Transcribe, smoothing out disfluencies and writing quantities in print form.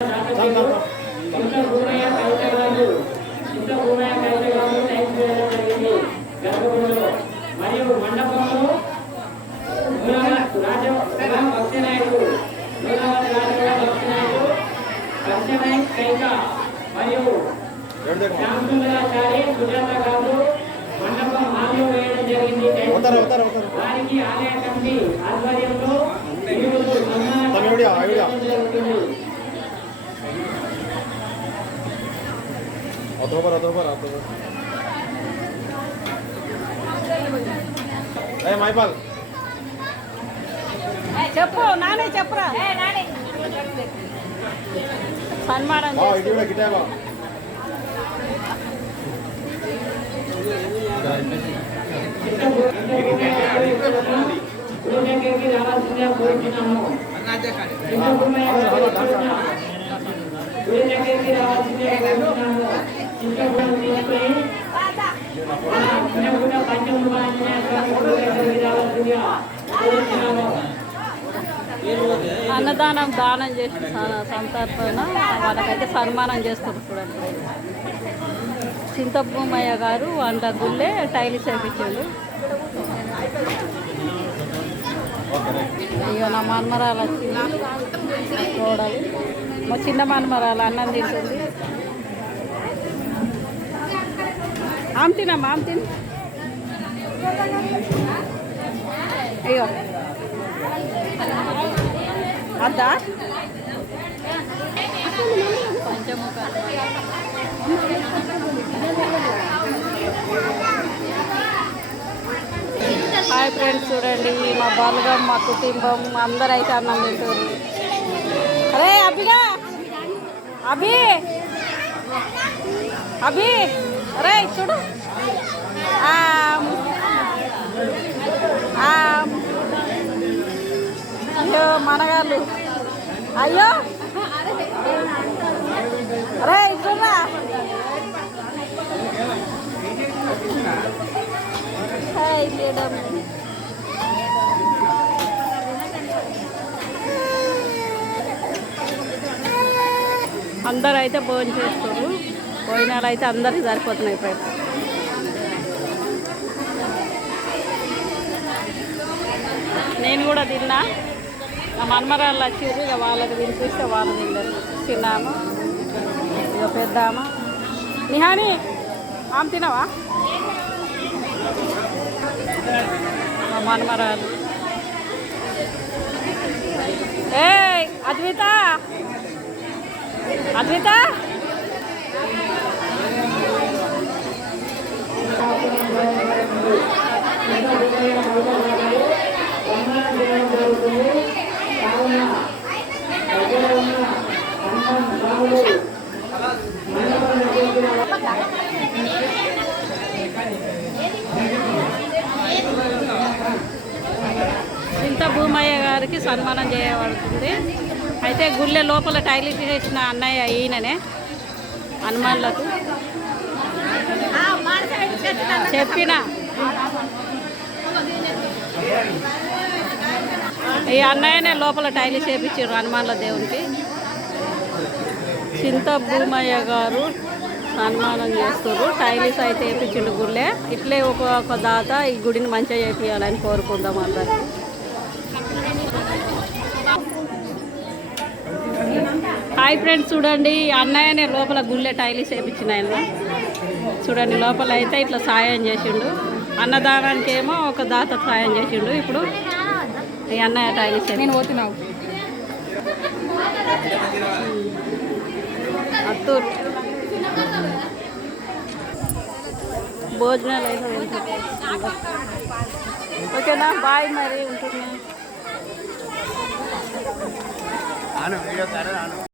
మరియు మండపంలో మరియు శ్యామసుందరాచారి సుజాత గారు మండపం హామీ వేయడం జరిగింది. వారికి ఆలయ కమిటీ ఆధ్వర్యంలో చెప్పు నానే చెప్పరా సన్మానం రావాల్సిందిగా కోరుతున్నాము. అన్నదానం దానం చేసిన సంతర్పణ వాళ్ళకైతే సన్మానం చేస్తారు. చూడండి చింతభూమయ్య గారు వంట గుళ్ళే టైల్స్ వేయించాడు. అయ్యో నా మన్మరాలు వచ్చింది చూడాలి. మా చిన్న మన్మరాలు అన్నం తింటుంది. ఆమె తినమ్మా ఆమె తిని. అయ్యో అద్దా కొంచెము హాయ్ ఫ్రెండ్స్, చూడండి మా బలగం మా కుటుంబం అందరూ అయితే అన్నం తింటారు. అరే అభిగా అభి అభి అరే చూడు అయ్యో మనగాళ్ళు అయ్యో అరే చూడరా మేడం అందరూ అయితే భోజనం చేస్తారు. భోజనాలు అయితే అందరికి సరిపోతున్నాయి. ఇప్పుడు నేను కూడా తిన్నా. మా మన్మరాళ్ళు వచ్చారు, ఇక వాళ్ళకి తినిపిస్తే వాళ్ళు తిన్నారు. తిన్నాము ఇక పెద్దామా నిహాని ఆమె తినవా మా మన్మరాలు. ఏ అద్విత అద్విత చింతభూమయ్య గారికి సన్మానం చేయబడుతుంది. అయితే గుళ్ళె లోపల టైలింగ్ చేసిన అన్నయ్య ఈయననే హనుమాన్లకు చెప్పిన. ఈ అన్నయ్యనే లోపల టైలింగ్ చేయించారు హనుమాన్ల దేవునికి. చింతభూమయ్య గారు సన్మానం చేస్తారు. టైలిస్ అయితే వేయించిండు గుళ్ళే. ఇట్లే ఒక దాత ఈ గుడిని మంచిగా చేయించాలని కోరుకుందాం అందరికి. హాయ్ ఫ్రెండ్స్, చూడండి అన్నయ్యనే లోపల గుళ్ళే టైలిస్ వేయించిన ఆయన. చూడండి లోపల అయితే ఇట్లా సాయం చేసిండు. అన్నదానానికి ఏమో ఒక దాత సాయం చేసిండు. ఇప్పుడు ఈ అన్నయ్య టైలిస్ నేను పోతున్నావు అత్తూరు భోజనాలు అయితే వెళ్తాయి. ఓకేనా, బాయ్ మరి ఉంటున్నా.